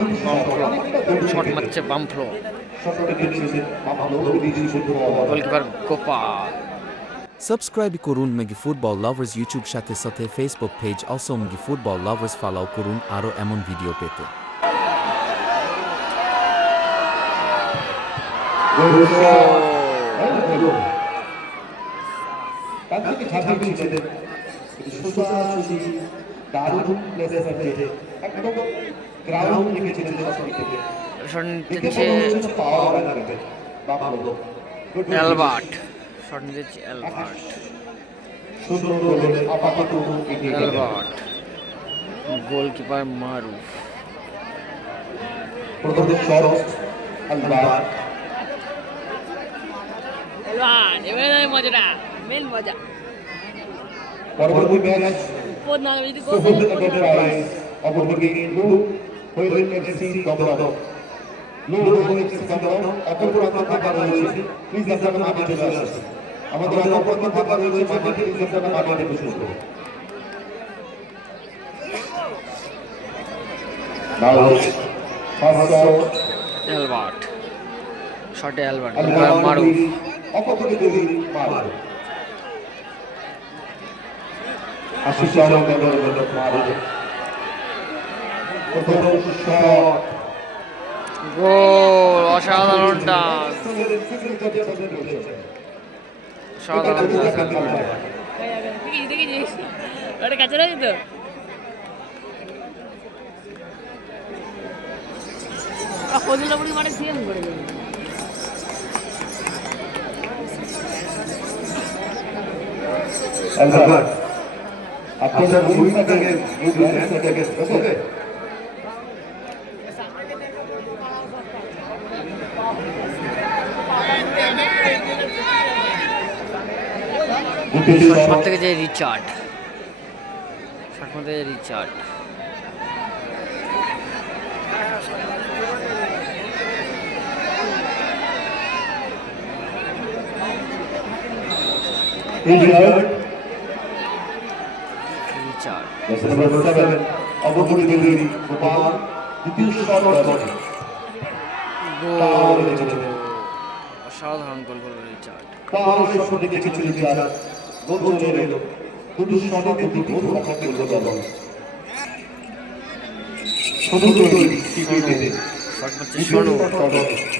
বামফ্লো shot মারছে বামফ্লো, goalkeeper Gopal. Subscribe করুন Maggi football lovers YouTube সাথে সাথে Facebook page also Maggi football lovers follow করুন আরও এমন ভিডিও পেতে। অ্যালবার্ট শট নিচ্ছে, অ্যালবার্ট অ্যালবার্ট গোলকিপার মারুফ। এবারে মজাটা মেন মজা। পরবর্তী ম্যাচ অপরদিকে হইলেন এফসি দমদম। অপর প্রান্তে থাকা রয়েছে, প্লিজ আপনারা মাঠে চলে আসুন। আমাদের অপর প্রান্তে থাকা রয়েছে মাঠে, প্লিজ আপনারা মাঠে বসে পড়ুন। অ্যালবার্ট শটে অ্যালবার্ট গোলকিপার মারুফ। অপরদিকে মারুফ আশিস আহমেদ মারুফ গোল, অসাধারণ ডান, অসাধারণ কাছে রয়েছে তো। আপনাদের ভূমিকা থেকে ওকে শট থেকে যে রিচার্ড, শট মধ্যে রিচার্ড অসাধারণ গোল করল রিচার্ড।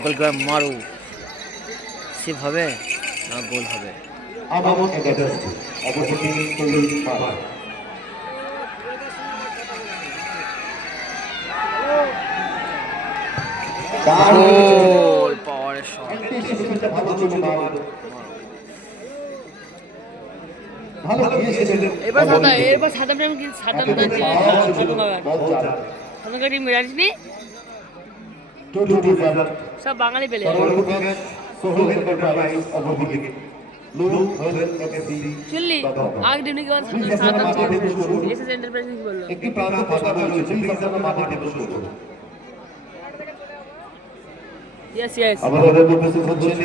গোলকিপার মারু, সেভ হবে না গোল হবে। গোল, পাওয়ারের শট। এবার সাদা প্রেম কি সাদা টিম আসনি, সব বাঙালি পেলে চললি আগে টিম কি সাদা এসে সেন্টার প্রেসিং বললো। Yes, yes. আমাদের উপস্থিত হচ্ছেন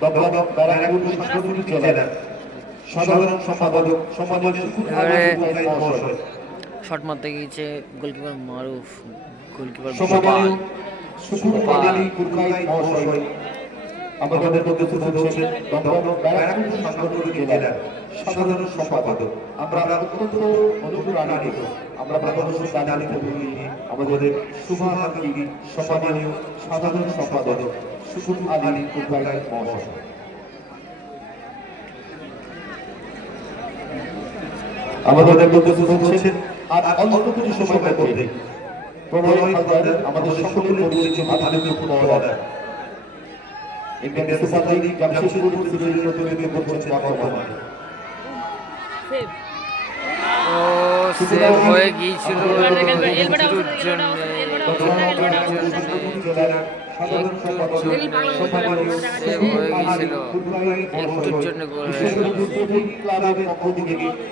দমদম ব্যারাকপুর সাংগঠনিক জেলার সাধারণ সম্পাদক সম্মানীয় শট মারতে গিয়েছে গোলকিপার মারুফ, গোলকিপার সম্মানীয় সুকুমার আলী কুরকাই মহাশয়। আমাদের উপস্থিত হচ্ছেন দমদম ব্যারাকপুর সাংগঠনিক জেলার সাধারণ সম্পাদক। আমরা অত্যন্ত অনুপ্রাণিত, আমরা ভালোবাসা জানাতে বলি আমাদের শুভাকাঙ্ক্ষী সম্মানীয় সাধারণ সম্পাদক সুকুমার আলী কুরকাই মহাশয়। আমাদের উপস্থিত হচ্ছেন আর অল্প কিছু সময়ের মধ্যে প্রণয় হালদার, আমাদের সকলের পরিচিত মাধ্যমিক footballer. Indian super league Jamshedpur সিরিজের প্রতিনিধিত্ব করছেন বর্তমানে। সেভ হয়ে গিয়েছিল একটুর জন্য গোল হয়েছিল।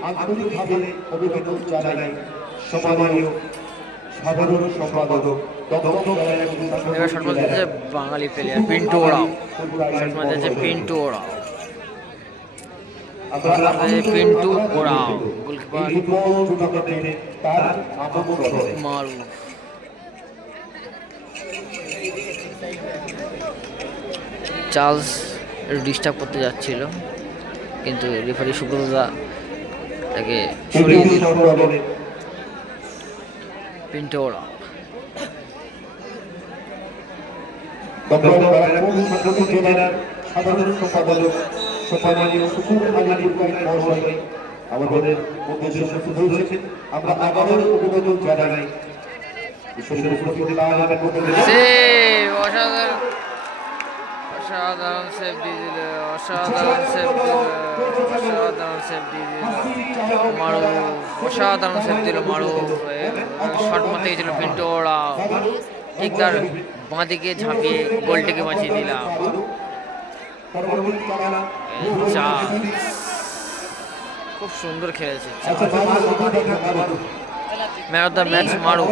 আন্তরিকভাবে অভিনন্দন জানাই সম্মানীয় সাধারণ সম্পাদক। এবার শট মারতে যাচ্ছে বাঙালি প্লেয়ার পিন্টু ওরাও, শট মারতে যাচ্ছে পিন্টু ওরাও, পিন্টু ওরাও, গোলকিপার মারুফ। চার্লস ডিস্টার্ব করতে যাচ্ছিল, কিন্তু রেফারি সুব্রতদা তাকে সরিয়ে দিল। পিন্টো ওরাও। দমদম ব্যারাকপুর সাংগঠনিক জেলার সাধারণ সম্পাদক সম্মানীয় সুকুর আলী পুরকাইত মহাশয় আমাদের মধ্যে উপস্থিত হয়েছেন। আমরা আবারও অভিনন্দন জানাই। বিশেষ উপস্থিতি লাগানোর মধ্যে সেভ, অসাধারণ অসাধারণ সেভ দিয়ে দিল, অসাধারণ সেভ দিল, অসাধারণ সেভ দিয়ে দিল মারুফ, অসাধারণ সেভ দিল মারুফ। শট মারতে গেছিল পিন্টো ওরাও, ঠিক তার বাঁদিকে ঝাঁপিয়ে গোলটিকে বাঁচিয়ে দিলাম। খুব সুন্দর খেলেছে। Man of the match Maruf.